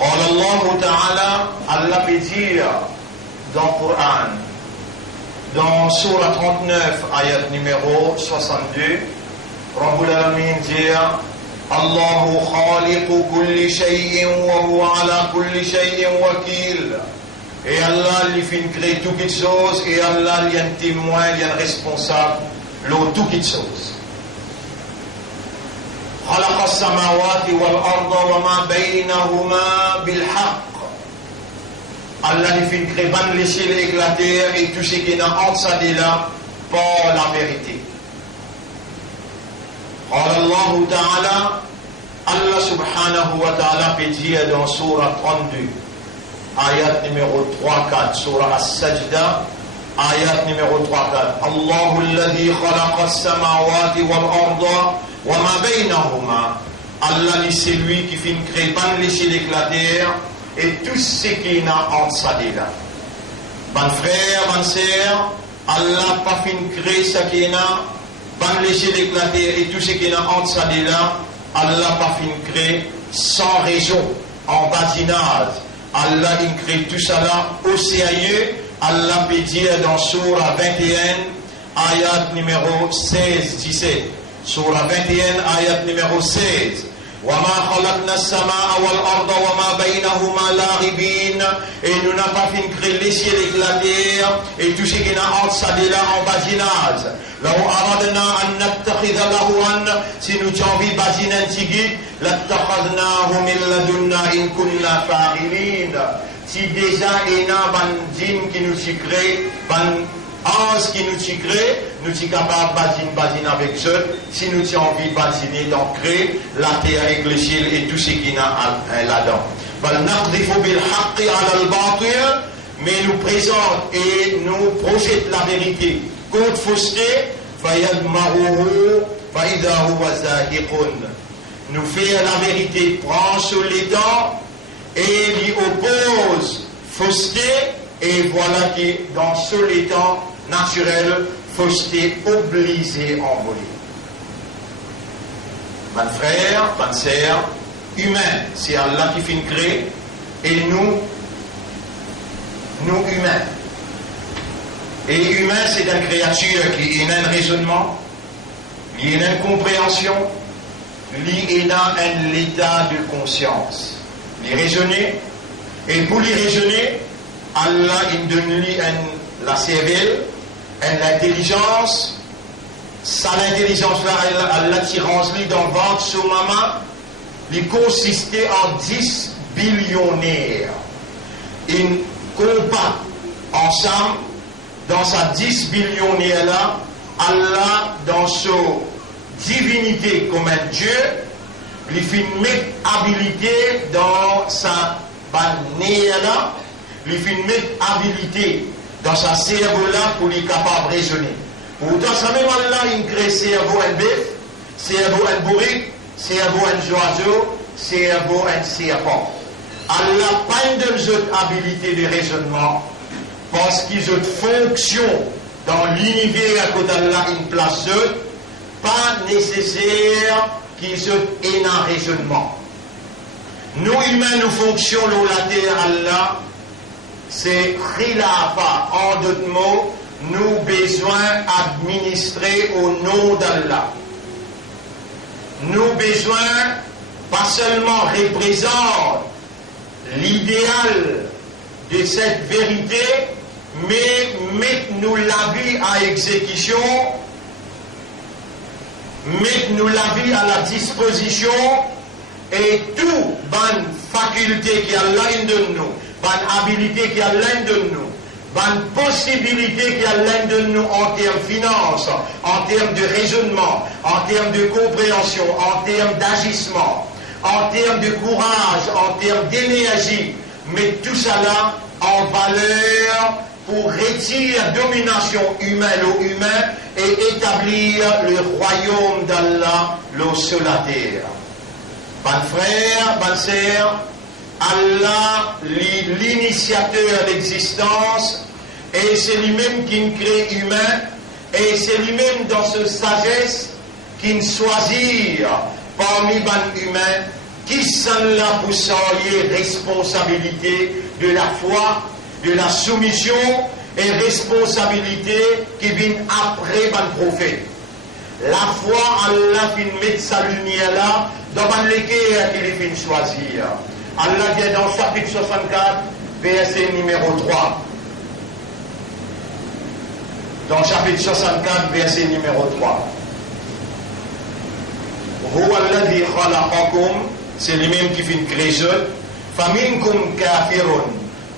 قال الله تعالى, Allah peut dire dans le Coran, dans Surah 39, ayat numéro 62, Rabbul Alamin dit Allahu khaliqu kulli shay'in wa huwa ala kulli shay'in wakil. Et Allah lui fait créer toutes les choses, et Allah lui est un témoin, il est un responsable de toutes les choses. خلق السماوات والأرض وما بينهما بالحق. Allah lui fait créer les cieux et la terre et tout ce qui est entre ça et là par la vérité. قال الله تعالى, Allah subhanahu wa ta'ala peut dire dans Surah 32, ayat numéro 3-4, Surah As-Sajda, ayat numéro 3-4. Allahu alladhi khalaqa as-samawati wal-arda wa ma baynahuma. Allah c'est lui qui fait créer les cieux et la terre et tout ce qui est entre ça et là. Ban frère, ban sœur, Allah pas fait créer ce qui est ban les cieux et la terre et tout ce qui est entre ça et là. Allah pas fait créer sans raison, en badinage. Allah il crée tout ça là au sérieux. Allah peut dire dans Surah 21, ayat numéro 16-17. Surah 21, ayat numéro 16. وَمَا خَلَقْنَا السَّمَاءَ وَالْأَرْضَ وَمَا بَيْنَهُمَا لَاعِبِينَ. Et nous n'avons pas fait créer les cieux et la terre et tout ce qui est entre ça et là en badinage. لو أردنا أن نتخذ لهوا, si nous avons envie de badiner un tigui, لاتخذناه من لدنا إن كنا فاعلين. Si déjà il y a un djinn qui nous crée, un ange qui nous crée, nous sommes capables de badiner avec eux. Si nous avons envie de badiner, donc créer la terre avec les cieux et tout ce qu'il y a là-dedans. Mais nous présente et nous projette la vérité contre fausseté, nous fait la vérité, prend sur les dents et lui oppose fausseté, et voilà que dans ce temps naturel, fausseté obligée en voler. Mon frère, ma sœur, humain, c'est Allah qui fait créer, et nous humains. Et humain, c'est une créature qui a un raisonnement, qui a une compréhension, qui a un état de conscience. Il raisonner, et pour lui raisonner, Allah il donne lui la cervelle, l'intelligence. Ça, l'intelligence là, Allah tirance lui dans le ventre sur maman, il consistait en 10 billionnaires. Ils combattent ensemble dans sa 10 billionnaires là, Allah dans sa divinité comme un Dieu, il fait une habilité dans sa bannière là, il fait une habilité dans sa cerveau là pour lui capable de raisonner. Pourtant, ça même Allah, il crée cerveau un bœuf, cerveau un bourrique, cerveau un oiseau, cerveau un serpent. Allah pas une de cette habilité de raisonnement parce qu'ils ont fonction dans l'univers à côté d'Allah, une place pas nécessaire qu'ils aient un raisonnement. Nous humains, nous fonctionnons la terre Allah, c'est khilafa, en d'autres mots, nous besoin administrer au nom d'Allah. Nous besoin pas seulement représenter l'idéal de cette vérité, mais mettre-nous la vie à exécution, mettre-nous la vie à la disposition, et tout bonne faculté qui a l'un de nous, bonne habilité qui a l'un de nous, bonne possibilité qui a l'un de nous en termes de finances, en termes de raisonnement, en termes de compréhension, en termes d'agissement, en termes de courage, en termes d'énergie, mais tout ça là en valeur pour retirer la domination humaine au humain et établir le royaume d'Allah sur la terre. Bon frère, bonne sœur, Allah, l'initiateur d'existence, et c'est lui-même qui nous crée humain, et c'est lui-même dans sa sagesse qui nous choisit parmi les humains qui sont là pour savoir responsabilité de la foi, de la soumission et responsabilité qui viennent après le prophète. La foi, Allah fin mettre sa lumière là, dans lesquels il fin choisir. Allah dit dans chapitre 64, verset numéro 3. Dans chapitre 64, verset numéro 3. Huwa alladhi khalaqakum, c'est lui-même qui fait créer eux. Faminkum kafirun,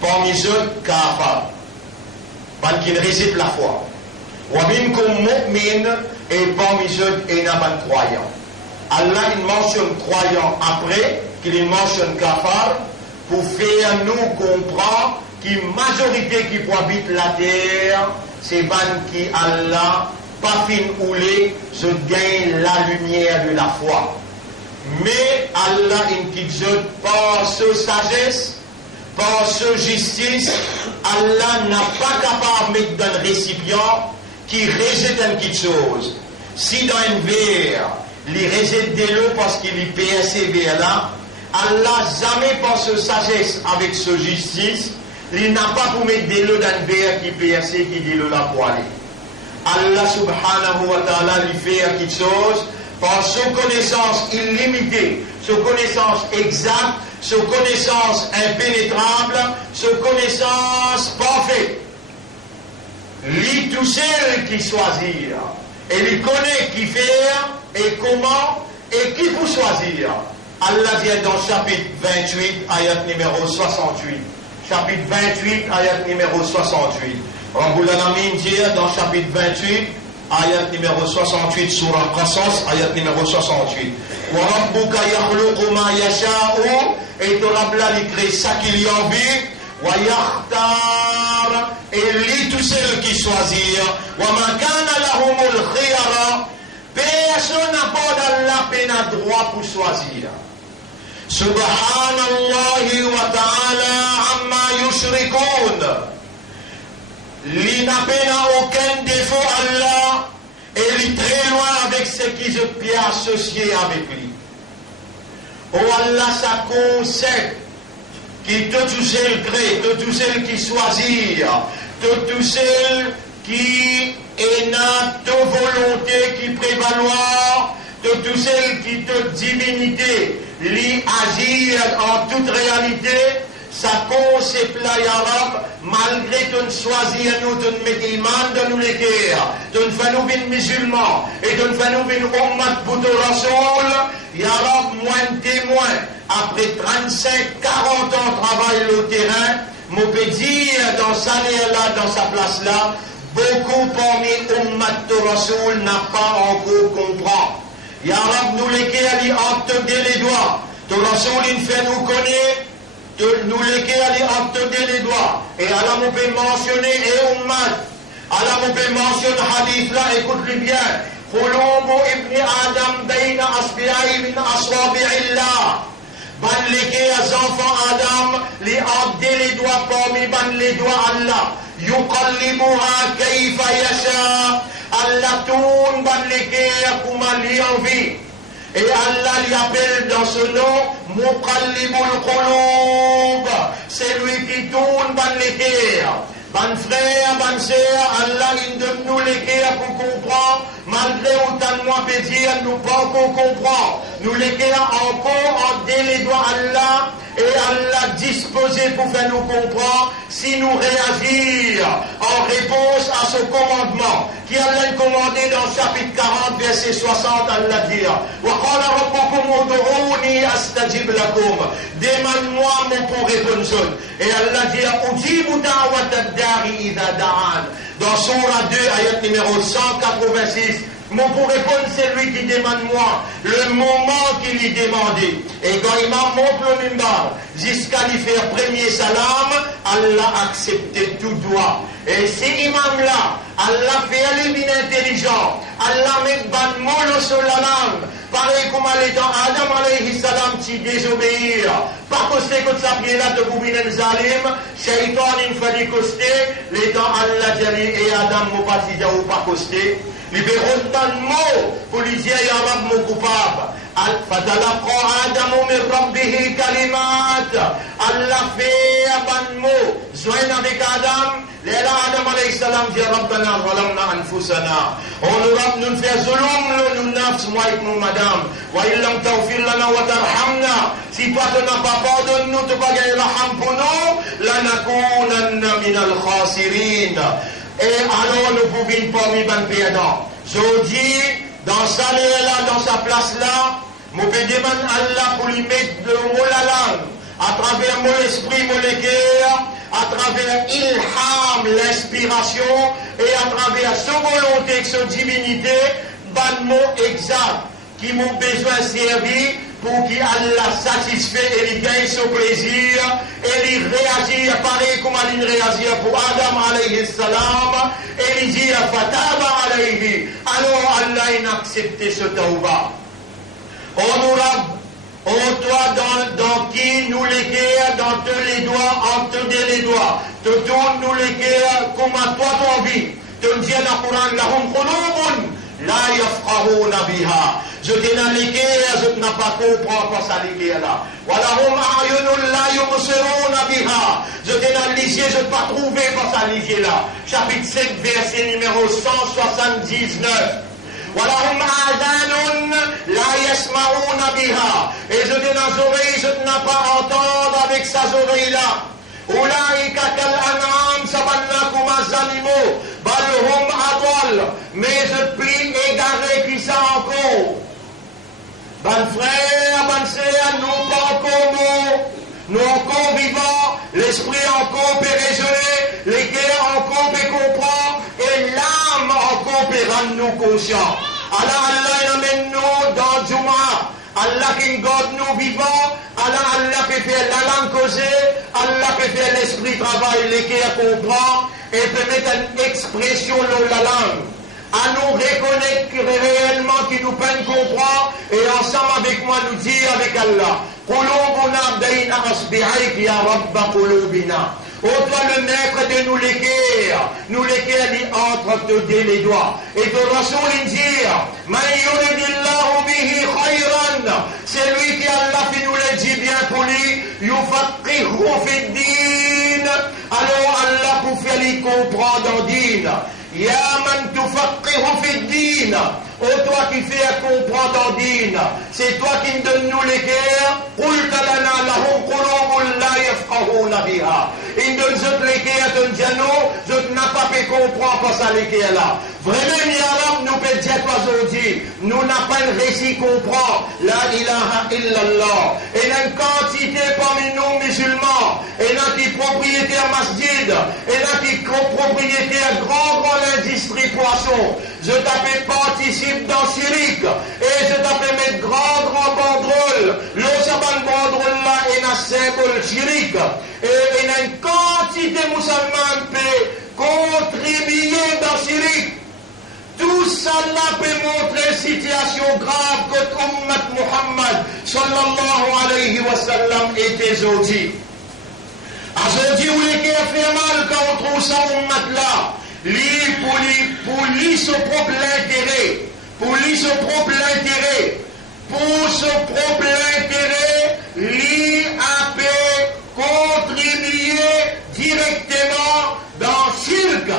parmi eux kafar. Parce qu'il récite la foi. Wa minkum mu'min, et parmi eux il n'y a pas de croyant. Allah il mentionne croyant après qu'il mentionne kafar pour faire nous comprendre qu'une majorité qui habite la terre, c'est ban qui Allah pas fin oulé, je gagne la lumière de la foi. Mais Allah indique par sa sagesse, par sa justice, Allah n'a pas capable de mettre dans le récipient qui rejette une petite chose. Si dans un verre, il rejette de l'eau parce qu'il y persévère là, Allah jamais par sa sagesse avec sa justice, il n'a pas pour mettre de l'eau dans un verre qui persévère, qui dit l'eau là pour aller. Allah subhanahu wa ta'ala lui fait quelque chose par son connaissance illimitée, son connaissance exacte, son connaissance impénétrable, son connaissance parfaite. Lui tout seul qui choisir. Et lui connaît qui faire et comment et qui pour choisir. Allah dit dans chapitre 28, ayat numéro 68. Chapitre 28, ayat numéro 68. Rabbul Alamin dit dans chapitre 28, ayat numéro 68, surah Qasas, ayat numéro 68. Wa rabbuka yakhluqu ma yasha'u, et ton Rabb là, il crée ça qu'il y a envie, wa yakhtar, et lui tout seul qui choisir, wa ma kana lahumul khiyara, personne n'a pas d'Allah peine droit pour choisir. Subhanallahi wa ta'ala amma yushrikun. Il n'a aucun défaut Allah et il est très loin avec ce qui se peut associer avec lui. Oh Allah, ça concept qui tout seul crée, tout seul qui choisit, tout seul qui est notre volonté qui prévaloir, tout seul qui toute divinité, lui agir en toute réalité. Ça concept là, ya Rab, malgré qu'on choisit nous de mettre iman dans nous les guerres, de nous faire nous musulmans, et de nous faire nous ummat pour le Rasoul, ya Rab, moins témoin, après 35, 40 ans de travail au terrain, mon peut dire dans sa là, dans sa place là, beaucoup parmi ummat de Rasoul n'a pas encore compris. Ya Rab, nous les guerres, entre les doigts, de Rasoul, il fait nous connaître. Nous lesquels aller obtenir les doigts. Et Allah nous peut mentionner et ummat. Allah nous peut mentionner hadith là, écoute-le bien. Khulubu ibn Adam bayna asbi'i min aswabi'illah. Ban lesquels les enfants Adam, les obtenir les doigts parmi ban les doigts Allah. Yuqallibuha kayfa yasha. Allah tourne ban lesquels comme lui envie. Et Allah lui appelle dans ce nom Muqallibul Qulub. C'est lui qui tourne ban les cœurs. Ban frère, ban sœur, Allah il donne nous les cœurs pour comprendre. Malgré autant de mois pédir, nous pas qu'on comprend. Nous les cœurs encore en dès les doigts Allah. Et Allah disposé pour faire nous comprendre si nous réagir en réponse à ce commandement qui Allah commandé dans le chapitre 40 verset 60 Allah dit wa qala rabbukum ud'uni astajib lakum, demande-moi mon pour répondre. Et Allah dit ujibu da'wat ad-da'i idha da'an dans surah 2 ayat numéro 186. Mon pour répondre, c'est lui qui demande moi le moment qu'il lui demandé. Et quand imam monte le mimbar, jusqu'à lui faire premier salam, Allah accepte tout droit. Et si imam là, Allah fait lui bien intelligent, Allah met ban molo sur la langue, pareil comme dans Adam alayhi salam qui désobéir, pas costé que ça pied là de boubinen zalim, shaitan il fait costé, les temps Allah dit et Adam m'a pas dit ou pas costé. Libérons tant de mots pour lui dire, ya Rab, mon coupable. فتلقى آدم من ربه كلمات. Allah fait un mot. Joignent avec Adam. Léla Adam alayhi salam dit Rabbana zalamna anfusana. On nous fait zulum nous nafs moi et nous madame. Wa illam tawfir lana wa tarhamna. Si toi tu n'as pas pardonné nous, tu vas gagner la ham pour nous. Lanakunanna min al-khasirin. Et alors nous pouvons pas mis ban perdant. Je dis dans sa là, dans sa place là, je demande à Allah pour lui mettre le mot la langue, à travers mon esprit, mon cœur, à travers ilham, l'inspiration, et à travers sa volonté, sa divinité, ban mot exact, qui m'ont besoin de servir pour qu'Allah satisfait et il gagne son plaisir, et il réagit, pareil comme il réagit pour Adam alayhi salam, et il dit Fataba alayhi. Alors Allah a accepté ce tawba. On toi dans qui nous les guerres, dans tous les doigts, entre les doigts, te tourne nous les guerres comme à toi ton vie. Te dis dans le Coran, lahum qulubun la yafqahuna biha. Je t'ai dans les guerres, je n'ai pas compris pour ça les guerres là. Walahum a'yunun la yubsiruna biha. Je t'ai dans les yeux, je n'ai pas trouvé pour ça les yeux là. Chapitre 7, verset numéro 179. Walahum a'danun la yasma'una biha. Et je t'ai dans les oreilles, je n'ai pas entendre avec ces oreilles là. Ulaika kal an'am sabannakum az-animaux balhum adwal. Mais je prie égaré qui ça encore. Ban frère, ban sœur, nous pas encore morts, nous encore vivants, l'esprit encore peut raisonner, les guerres encore peut comprendre, et l'âme encore peut rendre nous conscients. Allah amène nous dans Juma. Allah qui garde nous vivants, Allah peut faire la langue causer, Allah peut faire l'esprit travail, les guerres comprend, et peut mettre une expression dans la langue. À nous reconnaître réellement qui nous peine comprendre, et ensemble avec moi nous dire avec Allah, Qulubuna bayna asbi'ayk ya Rabba qulubina. Ô toi le maître de nous l'équerre dit entre les doigts. Et de Rasoul il dit, Man yuridillahu bihi khayran. C'est lui qui Allah fait nous le dit bien pour lui, yufaqihu fid din. Alors Allah pour faire lui comprendre en din. Ya man tufaqihu fid din. Ô toi qui fais comprendre en din, c'est toi qui me donne nous l'équerre. Qulta lana lahum qulubun la yafqahuna biha. Il donne ce l'équerre, donne Diano, je n'ai pas pu comprendre pour ça l'équerre là. Vraiment, Yaram, nous peut dire aujourd'hui, nous n'avons pas une récit comprendre. La ilaha illallah. Et il y a une quantité parmi nous musulmans. Et il y a qui propriétaires masjid. Et il y a qui propriétaires grand industrie poisson. Je t'appelle participe dans Syrique. Et je t'appelle mettre grand banderole. Le saban banderole là est un symbole Syrique. Et il y a une quantité musulmane peut contribuer dans Syrique. Tout cela peut montrer une situation grave que Ummat Muhammad sallallahu alayhi wa sallam était aujourd'hui. Aujourd'hui, où les guerres fait mal quand on trouve ça Ummat là, pour lui son propre intérêt, pour lui son propre intérêt, lui a pu contribuer directement dans le cirque.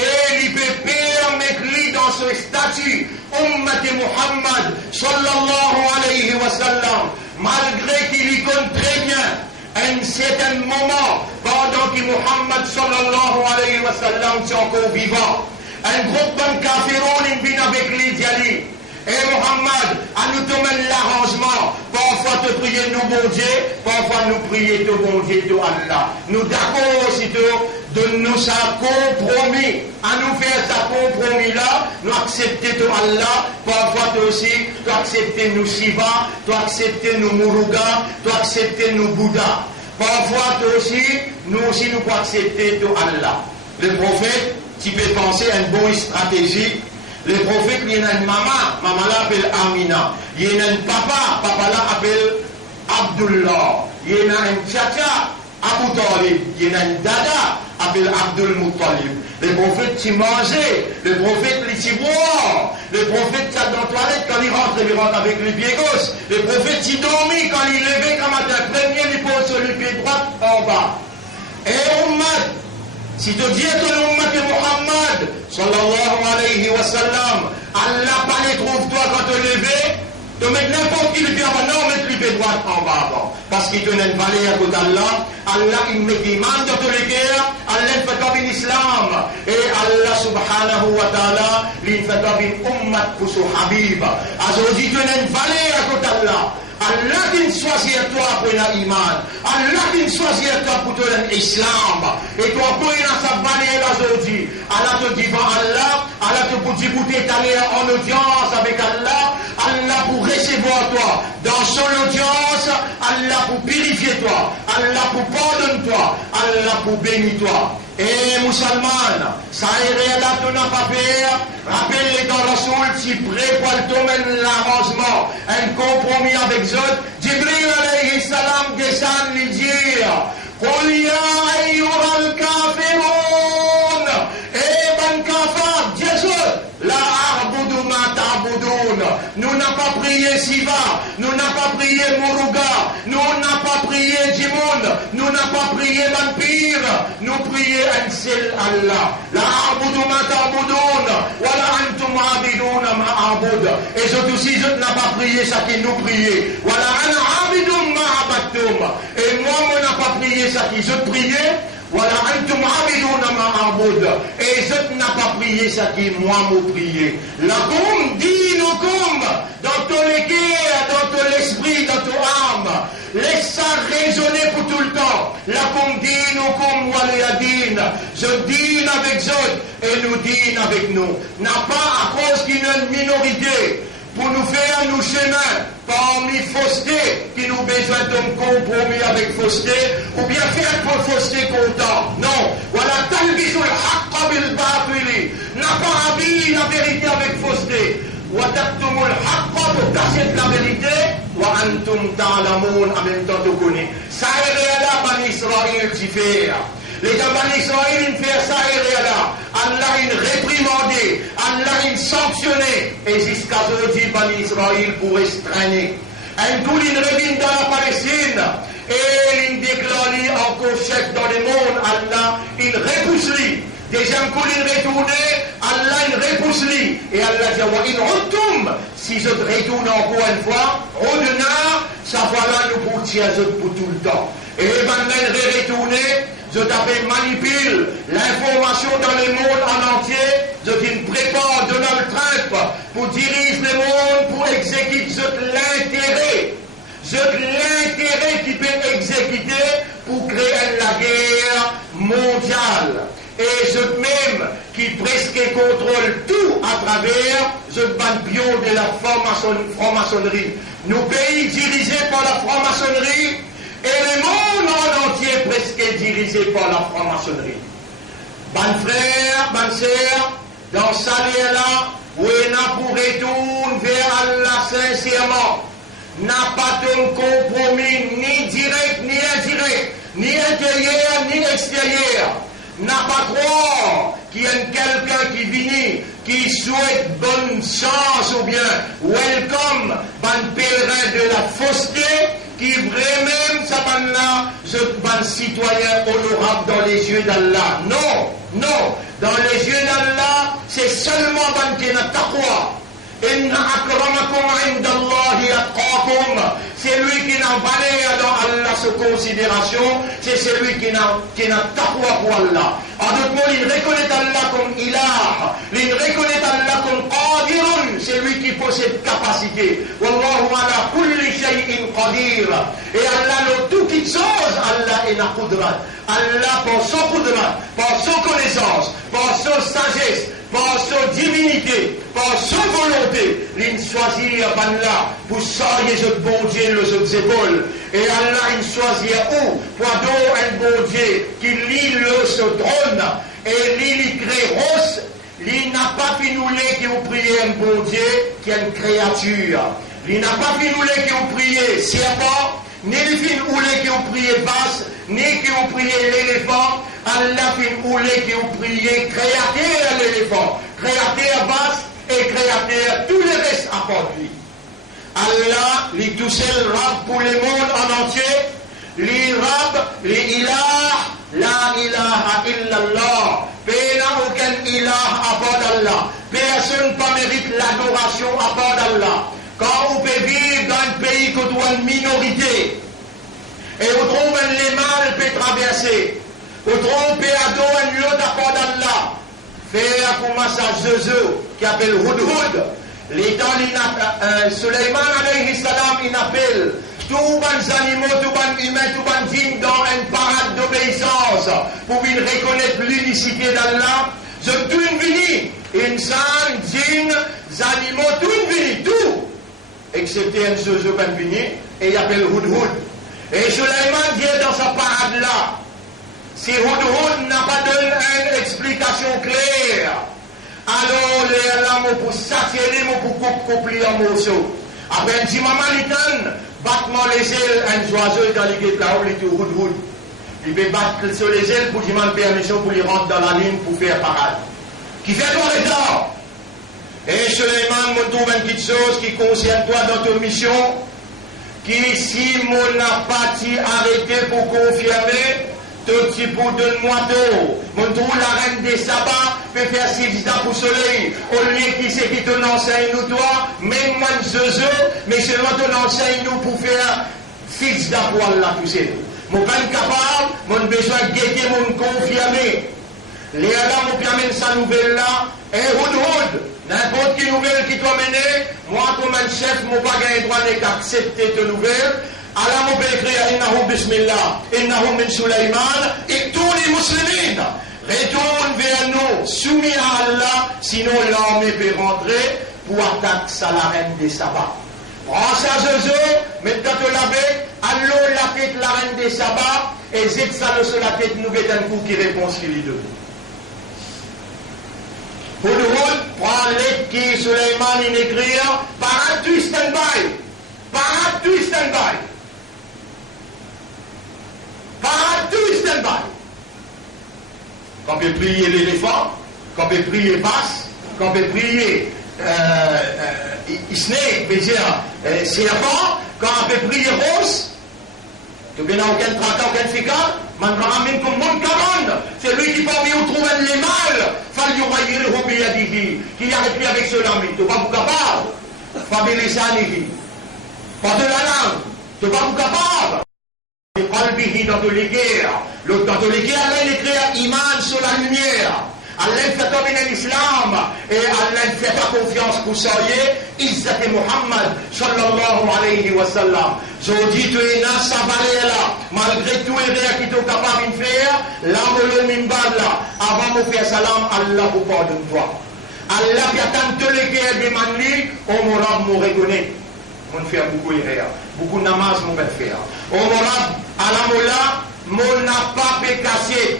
Et il peut permettre lui dans ce statut, Ummat Muhammad sallallahu alayhi wa sallam, malgré qu'il y connaît très bien un certain moment, pendant que Muhammad sallallahu alayhi wa sallam est encore vivant, un groupe de kafiroun vient avec lui, dit et Muhammad, à nous donner l'arrangement, parfois te prier nous bon Dieu, parfois nous prier de bon Dieu de Allah. Nous d'accord aussitôt, donne-nous ça compromis, à nous faire ça compromis là, nous accepter de Allah, parfois toi aussi, tu accepter nous Shiva, tu accepter nous Muruga, tu accepter nous Bouddha. Parfois toi aussi, nous pouvons accepter de Allah. Le prophète, tu peux penser à une bonne stratégie. Le prophète, il y a une maman là appelle Amina. Il y a un papa là appelle Abdullah. Il y a un tchatcha, Abu Talib. Il y a un dada appelle Abdul Muttalib. Le prophète qui mangeait, le prophète qui boit, le prophète qui a dans la toilette, quand il rentre avec le pied gauche, le prophète qui dormit, quand il levait comme matin, premier, il pose sur le pied droit en bas. Et Ummah, si tu dis que l'Ummah de Muhammad, sallallahu alayhi wa sallam, Allah pas les trouve-toi quand tu levais, tu mets n'importe qui le pied en bas, non, mets le pied droit en bas avant. Parce qu'il te donne une valeur à côté d'Allah. Allah, il met l'imam dans tous les guerres. Allah, il fait comme l'islam. Et Allah, subhanahu wa ta'ala, il fait comme une ummat pour son habib. Aujourd'hui, il te donne une valeur à côté d'Allah. Allah qui choisit toi pour l'iman. Allah qui choisit toi pour l'islam. Et toi, pour sa valeur aujourd'hui. Allah te dit devant Allah. Allah te dit pour t'étaler en audience avec Allah. Allah pour recevoir toi dans son audience. Allah pour purifier toi. Allah pour pardonner toi. Allah pour bénir toi. Et musulman, ça est là, tu n'as pas peur. Rappelle-les dans Rasoul, si prêt pour le domaine l'arrangement, un compromis avec eux. Jibril alayhi salam descend lui dire, قل يا أيها الكافرون إيه بن كافر جسد لا أعبد ما تعبدون. Nous n'a pas prié Siva, nous n'a pas prié Muruga, nous n'a pas prié Jimoun, nous n'a pas prié Vampire, nous prions un seul Allah. La a'budu ma ta'budun, wa la antum a'biduna ma a'bud. Et je aussi je n'ai pas prié ça qui nous priait. Wa la ana a'bidun ma a'badtum. Et moi on n'a pas prié ça qui je priais. Voilà, antum abiduna ma abud. Et je n'ai pas prié ça qui moi me prié. Lakum dinukum, dans ton cœur, dans ton esprit, dans ton âme. Laisse ça résonner pour tout le temps. Lakum dinukum waliyadin. Je dîne avec eux et nous dîne avec nous. N'a pas à cause qu'il y a une minorité pour nous faire nos chemins parmi fausseté qui nous besoin d'un compromis avec fausseté ou bien faire pour fausseté content. Non. Voilà, talbisul haqqa bil batili. N'a pas habillé la vérité avec fausseté. Wa taktumul haqqa pour cacher la vérité. Wa antum ta'lamun en même temps tu connais. Ça est là, Bani Israël, tu fais. Les gens d'Israël, ils font ça et là. Allah, il réprimandé. Allah, il sanctionné. Et jusqu'à aujourd'hui, Bani Israël pourrait se traîner. Un coup, il revient dans la Palestine. Et il déclare encore chef dans le monde. Allah, il repousse lui. Déjà, un coup, il retourne. Allah, il repousse lui. Et Allah dit, il retombe. Si je retourne encore une fois, au-delà, ça va là nous pour tirer pour tout le temps. Et maintenant, il retourne. Je t'appelle manipule l'information dans le monde en entier. Je qui prépare Donald Trump pour diriger le monde, pour exécuter l'intérêt. L'intérêt qui peut exécuter pour créer la guerre mondiale. Et je même qui presque contrôle tout à travers ce pion de la franc-maçonnerie. Nos pays dirigés par la franc-maçonnerie. Et le monde en entier presque dirigé par la franc-maçonnerie. Ban frère, ban sœur, dans ça là, où il n'a pour retourner vers Allah sincèrement, n'a pas de compromis ni direct ni indirect, ni intérieur ni extérieur. N'a pas croire qu'il y a quelqu'un qui vient, qui souhaite bonne chance ou bien welcome, ban pèlerin de la fausseté, qui vraiment, ça là, je ban citoyen honorable dans les yeux d'Allah. Non, non, dans les yeux d'Allah, c'est seulement ban qui n'a taqwa. Inna akramakum indallahi atqakum. C'est lui qui n'a valeur dans Allah sous considération, c'est celui qui n'a taqwa pour Allah. En d'autres mots, il reconnaît Allah comme ilah, il reconnaît Allah comme qadirun, c'est lui qui possède capacité. Wallahu ala kulli shay'in qadir. Et Allah, le tout qui chose, Allah est la qudrat. Allah, par son qudrat, par son connaissance, par son sagesse, par son divinité, par son volonté, il choisit Allah pour sortir ce bon Dieu les autres épaules. Et Allah, il choisit où? Pour un bon Dieu qui lit le ce trône et il crée rose. Il n'a pas fini qui vous priez un bon Dieu qui est une créature. Il n'a pas fini qui vous priez serpent, ni le fin qui vous priez vache, ni qui vous priez l'éléphant. Allah fin oule qui ou prié, créateur l'éléphant, créateur basse et créateur tout le reste à part lui. Allah, lui tout seul, Rab pour le monde en entier, lui Rab, lui Ilah, la ilaha illallah. Pena aucun ilah à part d'Allah. Personne pas mérite l'adoration à part d'Allah. Quand vous pouvez vivre dans un pays que vous une minorité, et vous trouvez les mâles peut traverser, vous trouvez à dos un lot à part d'Allah, faire un massage de qui appelle Hudhud. L'étant Suleiman alayhi salam, il appelle tous les animaux, tous les humains, tous les djinns dans une parade d'obéissance pour qu'ils reconnaissent l'unicité d'Allah. Je tout une vie, insan, djinns, animaux, tout une vie, tout, excepté un seul ben vini, et il appelle Hudhud. Et Suleiman dit dans sa parade là, si Hudhud n'a pas donné une explication claire, alors les lames pour s'attirer, pour couper en morceaux. Après un petit moment, battement les ailes, un oiseau dans les guettes là-haut, il est Hudhud. Il peut battre sur les ailes pour demander permission pour les rentrer dans la ligne pour faire parade. Qui fait toi les temps? Et Suleiman me trouve une petite chose qui concerne toi dans ton mission, qui si mon n'a pas arrêté pour confirmer, tout petit bout de moi tout. Mon trouve la reine des sabbats peut faire 6 ans pour soleil. Au lieu qui c'est qui te enseigne nous toi, même moi zozo, mais seulement te enseigne nous pour faire 6 ans pour Allah tout seul. Mon pas capable, mon besoin de guetter, mon confirmer. Les Adam me permettent sa nouvelle là, et Hudhud, n'importe quelle nouvelle qui doit mener, moi comme un chef, mon pas gagné droit d'accepter cette nouvelle. Allah m'a écrire Innahu Bismillah, Innahu min Sulaiman, et tous les musulmans retournent vers nous, soumis à Allah, sinon l'armée peut rentrer pour attaquer la reine des sabbats. Prends ça, Zozo, maintenant te laver, allons la tête la reine des sabbats, et zit ça sur la tête, nous mettons un coup qui répond ce qu'il est deux. Hudhud prend l'aide qui Suleiman in écrire, par un stand-by, par un stand-by. Stand-by. Quand on peut prier l'éléphant, quand on peut prier basse, quand on peut prier snake, veut dire serpent, quand on peut prier rose, tu n'as aucun tracas, aucun fécal, man comme mon caron, c'est lui qui parmi où trouver les mâles, qui arrête avec cela, mais tu n'es pas capable, Fabilisanihi, pas de la langue, tu n'es pas capable. Dans tous les guerres. Dans tous les guerres, Allah écrit Iman sur la lumière. Allah fait dominer l'islam. Et Allah fait ta confiance pour soyez Izzat Muhammad sallallahu alayhi wa sallam. Je dis, tu es là, ça valait là. Malgré tout les réels qui sont capables de faire, là, le mimbad là. Avant de faire salam, Allah vous pardonne toi. Allah qui attend toutes les guerres des manlis, on me reconnaît. On fait beaucoup de rire. Beaucoup de namaz, on peut faire. Au morab, à la moula, mon n'a pas pécassé.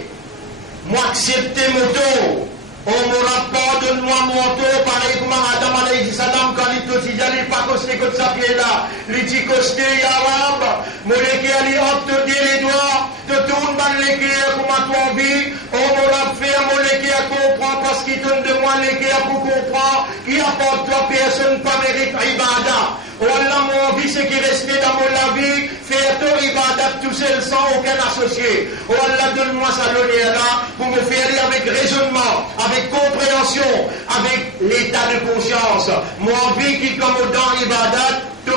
Moi, accepté mon tour. Au morab, pardonne-moi mon tour. Pareil comme Adam alayhi salam, quand il te dit, il pas costé comme ça, pied là. Il dit, costé, arabe. Mon légué, il obtenu les doigts. Te tourne, ban légué, comme à toi, vie. Au morab, faire mon légué à comprendre, parce qu'il donne de moi légué pour comprendre. Qui apporte toi, personne, pas mérite, ibada. Oh Allah, mon vie, c'est qui restait dans mon vie, faire ton ibadat tout seul sans aucun associé. Oh Allah, donne-moi ça là pour me faire aller avec raisonnement, avec compréhension, avec l'état de conscience. Mon vie qui, comme dans l'ibadat, te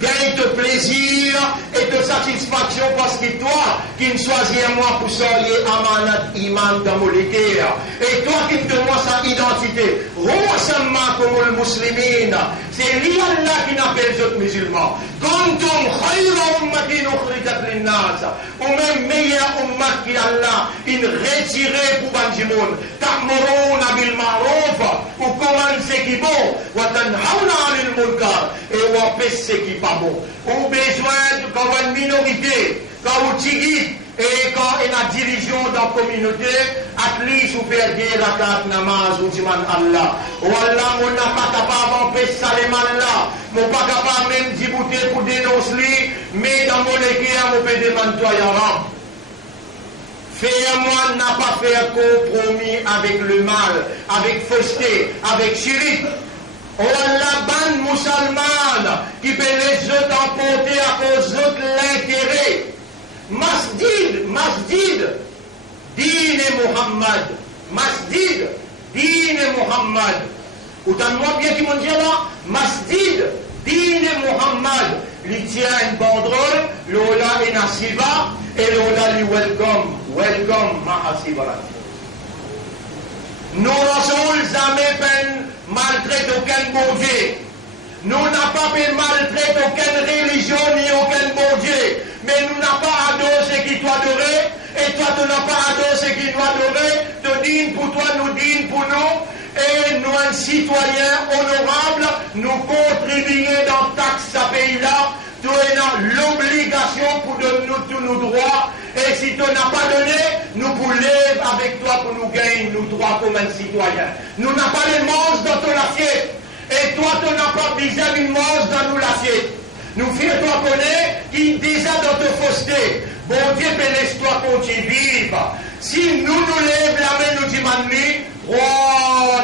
gagne de plaisir et de satisfaction parce que toi, qui me choisis à moi pour sortir amanat iman dans mon léguère. Et toi qui me donnes sa identité, Rouassamma comme le musulman, c'est lui Allah qui n'appelle les autres musulmans. Kuntum khayra ummatin ukhrijat linnas. Ou même meilleur ummat qui Allah, il retiré pour Banjimoun. Ta'muruna bil ma'ruf, ou comment c'est qui bon, wa tanhauna 'anil munkar, et ou empêche ce qui pas bon. Ou besoin de quand une minorité, quand on tigit, et quand il y a une dirigeant dans la communauté, à lui, ou faire des rakat namaz, ou diman Allah. Ou Allah, on n'a pas capable d'empêcher ça les mal là. On pas capable même d'y pour dénoncer lui, mais dans mon équipe, on peut demander toi, Yaram. Fais-moi n'a pas fait un compromis avec le mal, avec fausseté, avec shirk. Oh Allah, ban musulman qui peut les autres emporter à cause d'autres l'intérêt. Masjid, dîne Muhammad. Masjid, dîne Muhammad. Entendez-moi bien qui m'ont dit là, Masjid, dîne Muhammad. Il tient une banderole, l'Ola est Nasiba, et l'Ola lui welcome, Mahasiba. Nous ne jamais maltraiter aucun bon Dieu. Nous n'avons pas maltraiter aucune religion ni aucun bon Dieu. Mais nous n'avons pas adoré ce qui doit adorer. Et toi, tu n'as pas adoré ce qui doit adorer. Tu dînes pour toi, nous dînes pour nous. Et nous, un citoyen honorable, nous contribuons dans taxe à ce pays-là. Tu as l'obligation pour donner tous nos droits. Et si tu n'as pas donné, nous pour lever avec toi pour nous gagner nos droits comme un citoyen. Nous n'avons pas les manches dans ton assiette. Et toi, tu n'as pas besoin d'une manche dans nous l'assiette. Nous faisons connaître qui déjà dans ta fausseté. Bon Dieu, laisse-toi continuer vivre. Si nous nous lèvons la main, nous disons, oh,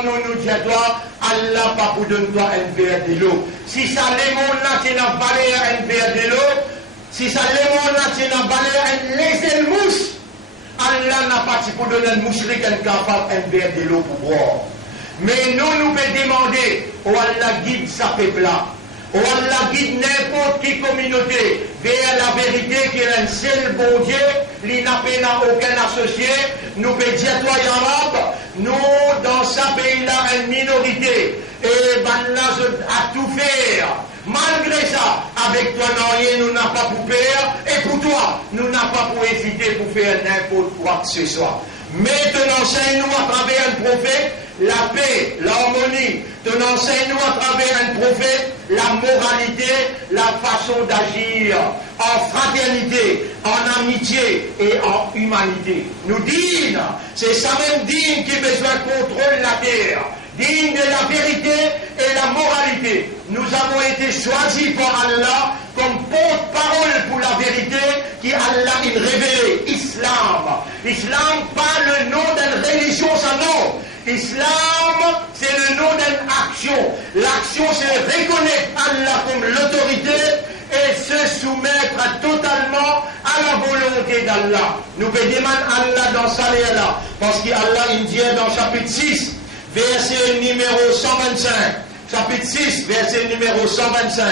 nous disons à toi, Allah pas pour donner toi un verre de l'eau. Si ça les mondes là, tu n'as pas un verre de l'eau. Si ça les mondes là, tu n'as pas un laisser mousse. Allah n'a pas pour donner un moucherik capable un verre de l'eau pour boire. Mais nous pouvons demander, oh Allah guide sa peuple là. Oh Allah guide n'importe quelle communauté vers la vérité qui est un seul bon Dieu, il n'a aucun associé. Nous pouvons dire, toi, Yarab, nous, dans ce pays-là, une minorité, et ben là, à tout faire. Malgré ça, avec toi, non, nous n'avons pas pour faire, et pour toi, nous n'avons pas pour hésiter pour faire n'importe quoi que ce soit. Mais tu enseignes-nous à travers un prophète la paix, l'harmonie. Tu enseignes-nous à travers un prophète la moralité, la façon d'agir en fraternité, en amitié et en humanité. Nous disons, c'est ça même digne qui besoin de contrôler la terre, digne de la vérité et la moralité. Nous avons été choisis par Allah comme porte-parole pour la vérité qui Allah il révélé. Islam. Islam, pas le nom d'une religion, ça non. Islam, c'est le nom d'une action. L'action, c'est reconnaître Allah comme l'autorité et se soumettre totalement à la volonté d'Allah. Nous pédimons Allah dans sa là, parce qu'Allah il dit dans chapitre 6, verset numéro 125. Chapitre 6, verset numéro 125.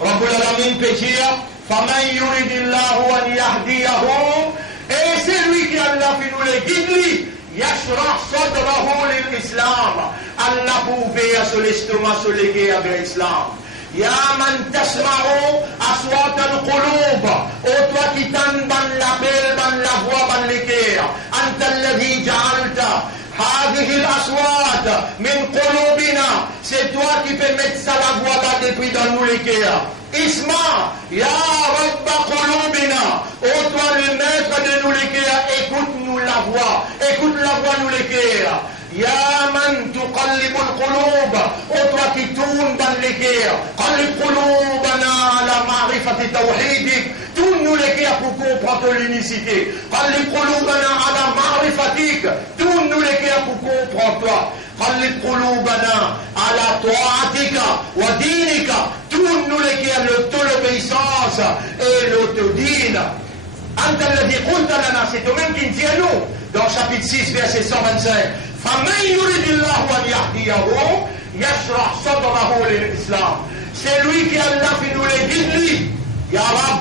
Rabbul Alamin peut dire, Faman yuridillahu an yahdiyahu, et c'est lui qui Allah fait nous les guider. Yashrah sadrahu l'islam. Allah pour ouvrir sur l'estomac, sur les guerres vers l'islam. Ya man tasma'u aswat al-qulub. O toi qui t'en ban l'appel, ban la voix, ban les guerres. Anta alladhi ja'alta هذه الأصوات من قلوبنا. C'est toi qui peux mettre ça la voix là depuis dans nous les cœurs. Isma, Ya Rabba Qulubina. Oh toi le maître de nous les cœurs, écoute-nous la voix. Écoute la voix nous les cœurs. Ya man tuqallib al-qulub. Oh toi qui tourne dans les cœurs. Qallib qulubana ala ma'rifati tawhidik. Tourne-nous les cœurs pour comprendre l'unicité. Qallib qulubana ala ma'rifatik. Tourne-nous les cœurs pour comprendre toi. قلب قلوبنا على طاعتك ودينك. Tourne-nous les cœurs de l'obéissance et l'autodine. أنت الذي قلت لنا, c'est toi-même qui dit à nous dans chapitre 6 verset 125. فمن يريد الله أن يهديه يشرح صدره للإسلام. C'est lui qui Allah fait nous les guider. يا رب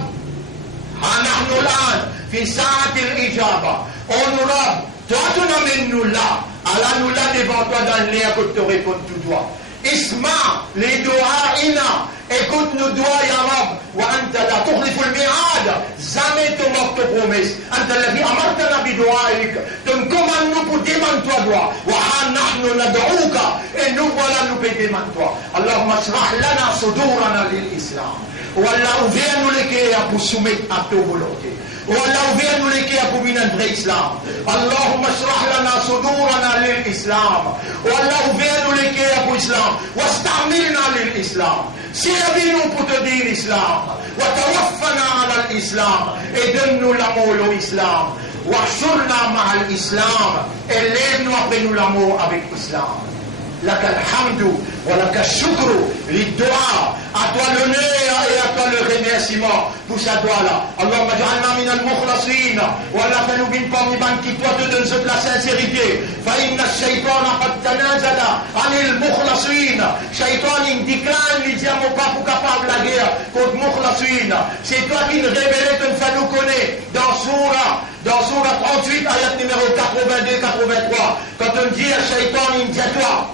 ها نحن الآن في ساعة الإجابة. On nous rend, toi tu n'amènes nous là. Allah nous l'a devant toi dans l'air que tu réponds tout toi. Isma, les doigts ina, écoute nos doigts ya Rab, wa anta la tukhlifu al-mi'ad, jamais tu manques ta promesse. Anta alladhi amartana bi du'aik, tu nous commandes nous pour demander toi droit. Wa ha nahnu nad'uka, et nous voilà nous pour demander toi. Allahumma shrah lana sudurana lil-islam. Wa Allah ouvre-nous les cœurs pour soumettre à ta volonté. والله وفين لك يا من الإسلام. اللهم اشرح لنا صدورنا للإسلام. والله وفين لك يا إسلام واستعملنا للإسلام. سيرنا pour te dire l'islam. وتوفنا على الإسلام. Et donne-nous l'amour au islam. Wahshurna ma'al Islam. Élève-nous après nous l'amour avec l'Islam. Laka alhamdu wa laka shukru, l'iddoa, à toi l'honneur et à toi le remerciement pour sa doigt-là. Allahumma ja'alna min al-mukhlasin, wa Allah fais-nous bin parmi ban qui toi te donne la sincérité. Fa inna ash-shaytana qad tanazala anil mukhlasin. Shaytan il décline, il dit à mon pas pour capable la guerre contre mukhlasin. C'est toi qui nous révèles que nous fait nous connaître dans Sourate 38, ayat numéro 82-83, quand on dit à Shaytan, il dit à toi,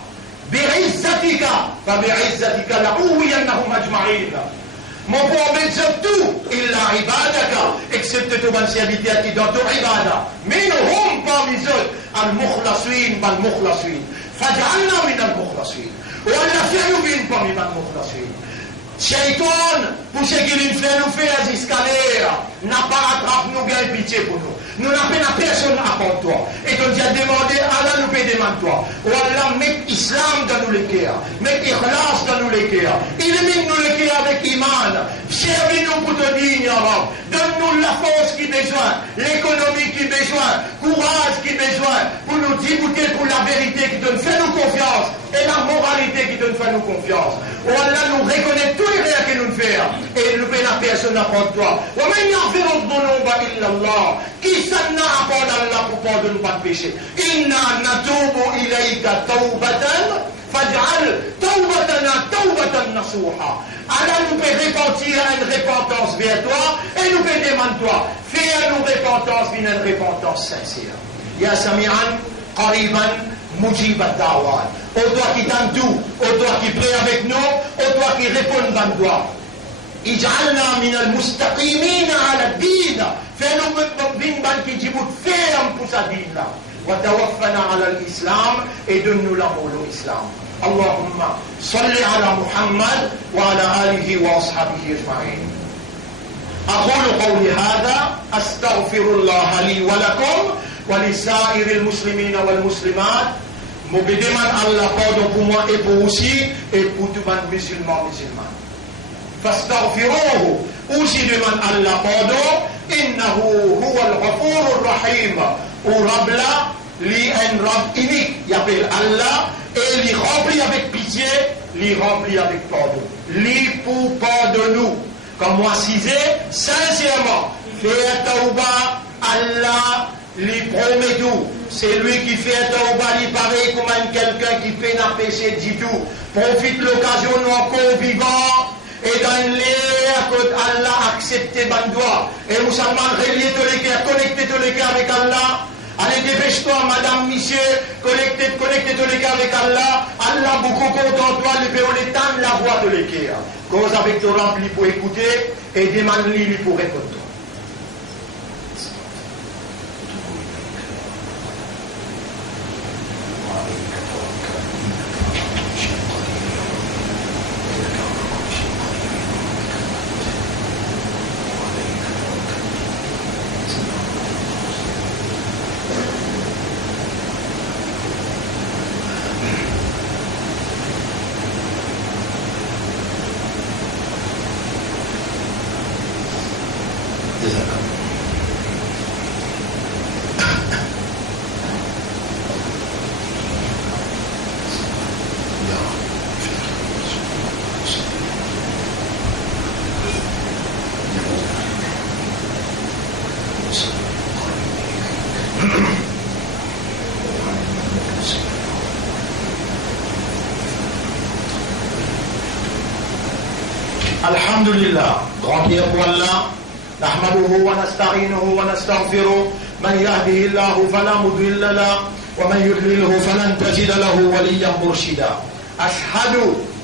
بِعِزَّتِكَ فَبِعِزَّتِكَ لَأُوِّيَنَّهُمْ أَجْمَعِينَ. Mon promet de tout, illa ibadaka, excepté ton serviteur qui dans ton ibada. Minhum parmi eux, al-mukhlasin, bal-mukhlasin. Faj'alna min al-mukhlasin. Ou Allah fait nous min parmi al-mukhlasin. Shaitan, pour ce qu'il fait nous faire escalader, n'a pas attrapé nous gain pitié pour nous. Nous n'avons pas personne à part toi. Et donc il a demandé, Allah nous peut demander toi. Ou Allah met l'islam dans nous les cœurs, met l'ikhlas dans nous les cœurs. Illumine nous les cœurs avec iman. Servis-nous pour te dire, ya Rab. Donne-nous la force qui besoin, l'économie qui besoin, courage qui besoin, pour nous débouter pour la vérité qui donne, fais-nous confiance, et la moralité qui donne, fais-nous confiance. Ou Allah nous reconnaît tous les rêves que nous faisons, et nous fait la personne à part toi. Ou même il y a un illallah, qui s'en a à part d'Allah pour pardonner pas de péché. Inna natubu ilayka tawbatan, faj'al tawbatana tawbatan nasuha. Allah nous fait repentir à une repentance vers toi, et nous fait demander toi, fais à nous repentance, une repentance sincère. Ya Sami'an, Qariban, Mujib ad-Da'wat. Au toi qui t'aime tout, au toi qui prie avec nous, au toi qui répond dans toi. Ij'alna min al-mustaqimina ala ad-din. Fais-nous bin ban qui dit ferme pour sa din là. Wa tawaffana ala al-islam et donne-nous l'amour de l'islam. Allahumma salli ala Muhammad wa ala alihi wa ashabihi ajma'in. أقول قولي هذا أستغفر الله لي ولكم ولسائر المسلمين والمسلمات. Je demande Allah pardon pour moi et pour aussi et pour tout le monde musulman. Fastaghfiruhu. Aussi demande Allah pardon. Innahu huwa al-ghafur ar-rahim. Ou Rabla, li un Rab unique. Il appelle Allah et li remplit avec pitié, li remplit avec pardon. Li pour pardonner. Comme moi cisé, sincèrement, faire tauba, Allah lui promet tout. C'est lui qui fait tauba, il paraît comme quelqu'un qui fait un péché du tout. Profite l'occasion, nous encore vivants, et dans l'air que Allah accepte bandois. Et musulmans, reliez tous les cœurs, connectez tous les cœurs avec Allah. Allez, dépêche-toi, madame, monsieur, connectez tous les cœurs avec Allah. Allah, beaucoup content toi, le péo l'étend la voix de l'équerre. Cause avec ton rempli pour écouter et demande-lui pour répondre. Alhamdulillah, grand prière pour Allah. نحمده ونستعينه ونستغفره من يهده الله فلا مضل له ومن يضلله فلن تجد له وليا مرشدا. أشهد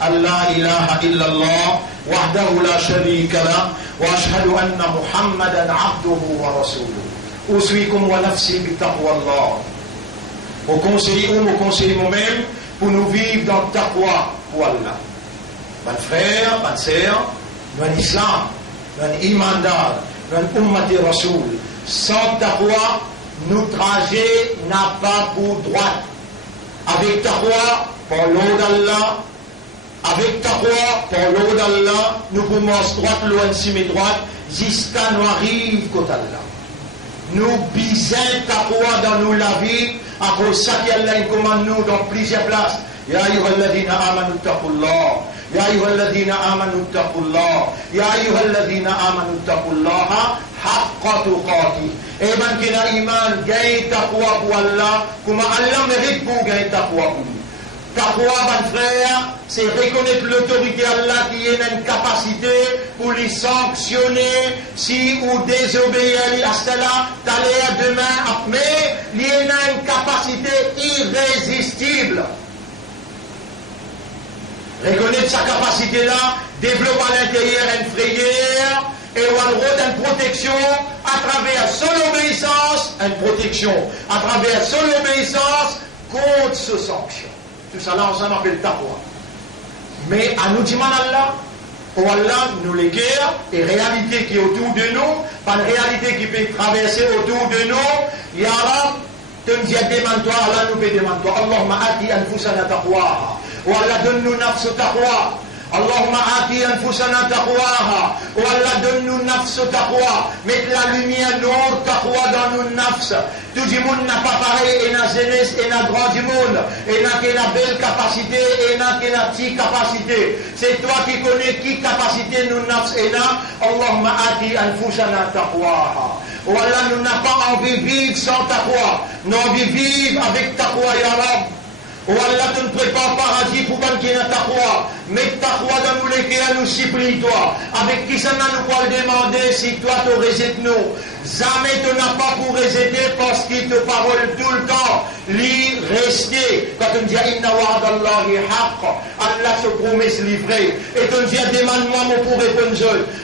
أن لا إله إلا الله وحده لا شريك له وأشهد أن محمدا عبده ورسوله. أوصيكم ونفسي بتقوى الله. Au conseil moi-même pour nous vivre dans le taqwa pour Allah. Mon frère, ma sœur, mon islam, mon imandar, mon ummati rasoul. Sans taqwa, notre trajet n'a pas pour droite. Avec taqwa, pour l'eau d'Allah, avec taqwa, pour l'eau d'Allah, nous commençons droite, loin, cime droite, jusqu'à nous arrive côté Allah. nous bisons taqwa dans nous la vie, à cause de ça qu'Allah commande nous dans plusieurs places. Ya ayyuhalladhina amanu taqullah. Ya ayyuhalladhina amanu taqullah. Ya ayyuhalladhina amanu taqullah haqqa tuqatih. Et ben qui a iman, gagne taqwa pour Allah, comme Allah mérite pour gagner taqwa pour lui. Taqwa, mon frère, c'est reconnaître l'autorité Allah qui a une capacité pour les sanctionner si ou désobéir à cela, t'allais demain, mais il y a une capacité irrésistible. Reconnaître sa capacité-là, développer à l'intérieur une frayeur et une protection à travers son obéissance, une protection à travers son obéissance contre ce sanction. Tout ça là, on s'en appelle taqwa. Mais à nous dire Allah, où Allah nous l'éclaire, et réalité qui est autour de nous, pas une réalité qui peut traverser autour de nous, Ya Rab, tu nous dis demande-toi, Allah nous peut demander-toi, Allahumma ati anfusana taqwaha, ou Allah donne-nous nafs taqwa, Allahumma ati anfusana taqwaha, ou Allah donne-nous nafs taqwa, mettre la lumière noire taqwa dans nos nafs. Tout le monde n'a pas pareil, et n'a jeunesse, et n'a grand du monde, et n'a qu'une belle capacité, et n'a qu'une petite capacité. C'est toi qui connais qui capacité nous nafs et n'a. Allahumma ati anfusana taqwaha. Ou Allah nous n'a pas envie de vivre sans taqwa, nous envie de vivre avec taqwa, ya Rab. Ou Allah te prépare paradis pour qu'on qui n'a taqwa. Mais taqwa dans nous lesquels nous supplie toi. Avec qui ça n'a nous pas le demander si toi te rejettes nous. Jamais tu n'as pas pour rejeter parce qu'il te parole tout le temps. Lui rester. Quand on dit inna wa'adallahi haqq, Allah se promet se livrer. Et on dit demande-moi mon pour répondre.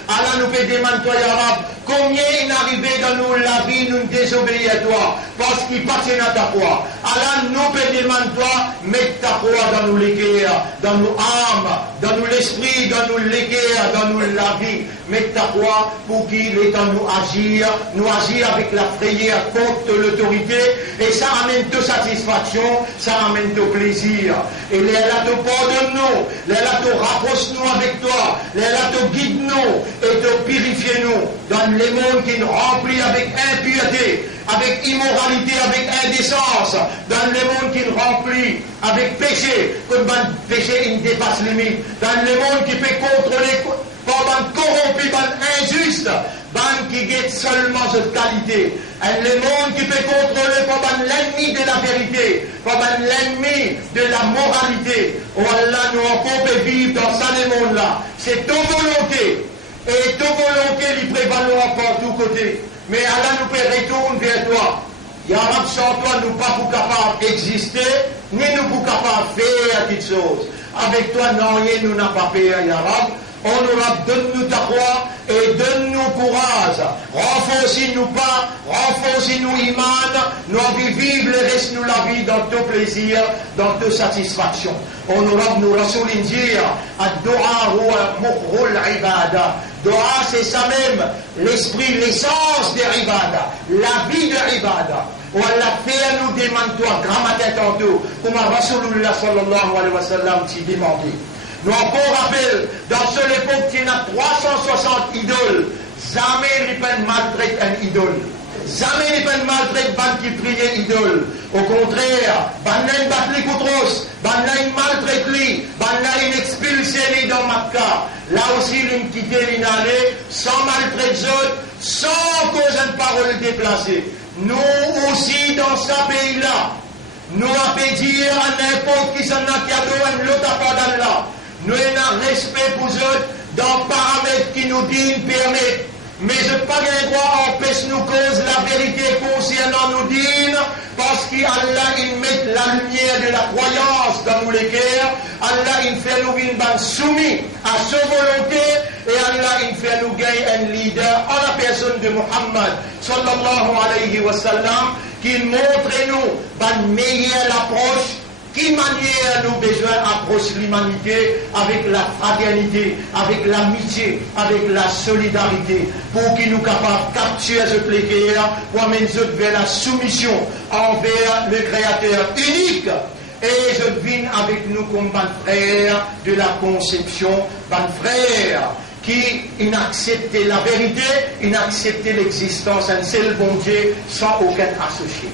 Allah nous peut demander toi ya Rab. Combien il arrivé dans nous la vie nous désobéir à toi parce qu'il passe à ta foi. Allah nous peut demander toi mettre ta foi dans nous l'équerre, dans nos âmes, dans nous l'esprit, dans nous l'équerre, dans nous la vie. Mettre ta foi pour qu'il est en nous agir avec la frayeur contre l'autorité et ça amène de satisfaction, ça amène de plaisir. Et là te pardonne nous, là te rapproche nous avec toi, là te guide nous et te purifie nous dans les mondes qui nous remplissent avec impureté, avec immoralité, avec indécence, dans les mondes qui nous remplissent avec péché, comme le péché il dépasse les limites, dans les mondes qui peut contrôler, par ban corrompu, ban injuste, ban qui guette seulement cette qualité, et les mondes qui peut contrôler par ban l'ennemi de la vérité, par ban l'ennemi de la moralité, où Allah nous encore peut vivre dans ça les mondes là, c'est ta volonté. Et ta volonté lui prévaloir par tous côtés. Mais Allah nous peut retourner vers toi. Ya Rab, sans toi, nous pas pour capables d'exister, ni nous pour capables de faire toutes choses. Avec toi, non, rien nous n'a pas fait, Ya Rab. On nous Rab, donne-nous ta foi et donne-nous courage. Renforce-nous pas, renforce-nous iman. Nous envie vivre le reste de la vie dans ton plaisir, dans ta satisfaction. On nous Rab, nous Rasoul dire, ad-du'a huwa mukhul ibada. Doa, c'est ça même, l'esprit, l'essence de l'ibada, la vie de l'ibada. Ou Allah fait à nous demande-toi, grand matin tantôt, comme Rasulullah sallallahu alayhi wa sallam t'y demandé. Nous encore rappel, dans cette époque, il y a 360 idoles, jamais il ne peut maltraiter un idole. Jamais il ne peut maltraiter ban qui priait idole. Au contraire, ban n'a battu les coutros, ban n'a maltraité lui, ban n'a expulsé lui dans Makkah. Là aussi, il quittait l'inallée, sans maltraiter autres, sans cause de parole déplacée. Nous aussi, dans ce pays-là, nous avons dire à n'importe qui s'en a cadeau, l'autre pas d'Allah. Nous avons respect pour eux dans les paramètres qui nous disent permettent. Mais je ne pas un droit empêche nous cause la vérité concernant nous dire parce qu'Allah il met la lumière de la croyance dans nous les cœurs. Allah il fait nous une bande soumise à sa volonté et Allah il fait nous gagner un leader en la personne de Muhammad sallallahu alayhi wa sallam qui montre nous une meilleure approche. Qui manière nous besoin d'approcher l'humanité avec la fraternité, avec l'amitié, avec la solidarité, pour qu'il nous capable de capturer ce plécaire, pour amener vers la soumission envers le Créateur unique. Et je viens avec nous comme ban frère de la conception, ban frère qui inacceptait la vérité, inacceptait l'existence d'un seul bon Dieu sans aucun associé.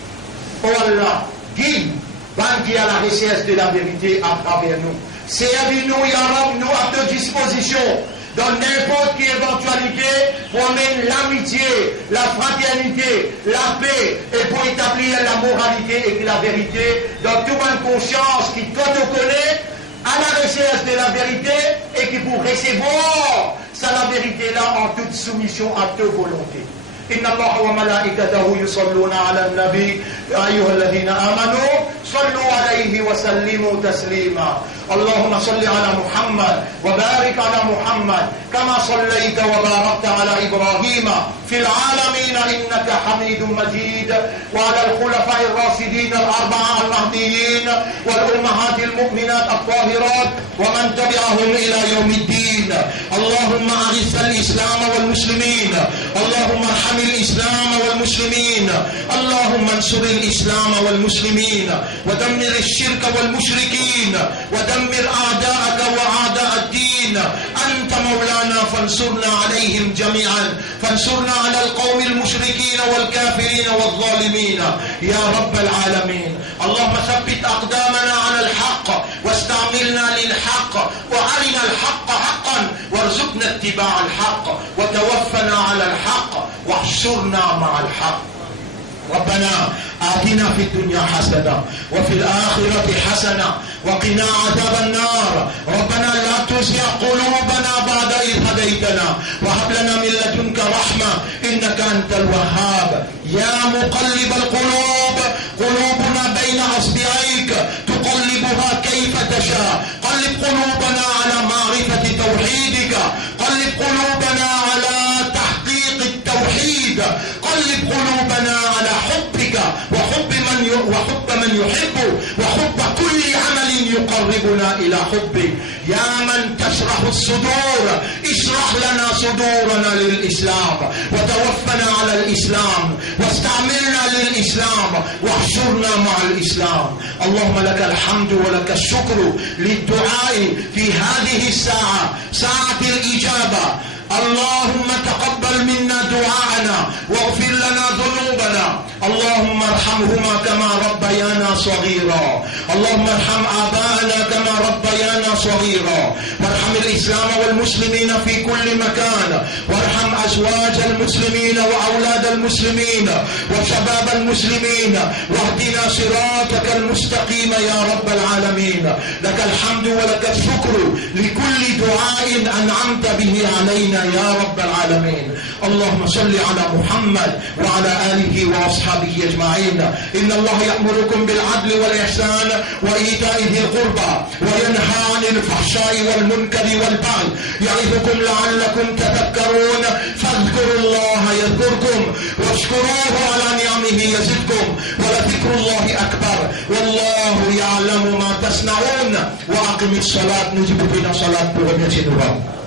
Oh Allah, guide, bandi à la recherche de la vérité à travers nous. Servis-nous, Ya Rab, nous à ta disposition, dans n'importe quelle éventualité, pour amener l'amitié, la fraternité, la paix, et pour établir la moralité et la vérité, dans toute bonne conscience qui, quand on connaît, à la recherche de la vérité, et qui pour recevoir la vérité là en toute soumission à ta volonté. إن الله وملائكته يصلون على النبي يا أيها الذين آمنوا صلوا عليه وسلموا تسليما اللهم صل على محمد وبارك على محمد كما صليت وباركت على إبراهيم في العالمين إنك حميد مجيد وعلى الخلفاء الراشدين الأربعة المهديين والأمهات المؤمنات الطاهرات ومن تبعهم إلى يوم الدين اللهم أعز الإسلام والمسلمين اللهم ارحم الإسلام والمسلمين اللهم انصر الإسلام والمسلمين ودمر الشرك والمشركين ودمر أعداءك وأعداء الدين أنت مولانا فانصرنا عليهم جميعا فانصرنا على القوم المشركين والكافرين والظالمين يا رب العالمين اللهم ثبت أقدامنا على الحق واستعملنا للحق وأرنا الحق حقا وارزقنا اتباع الحق وتوفنا على الحق واحشرنا مع الحق ربنا آتنا في الدنيا حسنة وفي الآخرة حسنة وقنا عذاب النار ربنا لا تزغ قلوبنا بعد إذ هديتنا وهب لنا من لدنك رحمة إنك أنت الوهاب يا مقلب القلوب قلوبنا بين أصبعيك تقلبها كيف تشاء قلب قلوبنا على معرفة توحيدك قلب قلوبنا على تحقيق التوحيد قلب قلوبنا على حبك وحب من يحب وحب كل عمل يقربنا إلى حبك يا من تشرح الصدور اشرح لنا صدورنا للإسلام وتوفنا على الإسلام واستعملنا للإسلام واحشرنا مع الإسلام اللهم لك الحمد ولك الشكر للدعاء في هذه الساعة ساعة الإجابة اللهم تقبل منا دعاءنا واغفر لنا ذنوبنا اللهم ارحمهما كما ربيانا صغيرا اللهم ارحم آباءنا كما ربيانا صغيرا وارحم الإسلام والمسلمين في كل مكان وارحم أزواج المسلمين وأولاد المسلمين وشباب المسلمين واهدنا صراطك المستقيم يا رب العالمين لك الحمد ولك الشكر لكل دعاء أنعمت به علينا يا رب العالمين اللهم صل على محمد وعلى آله وأصحابه أجمعين إن الله يأمركم بالعدل والإحسان وإيتاء ذي القربى وينهى عن الفحشاء والمنكر والبغي يعظكم لعلكم تذكرون فاذكروا الله يذكركم واشكروه على نعمه يزدكم ولذكر الله أكبر والله يعلم ما تصنعون وأقم الصلاة نجيب بنا صلاة بغنية نورا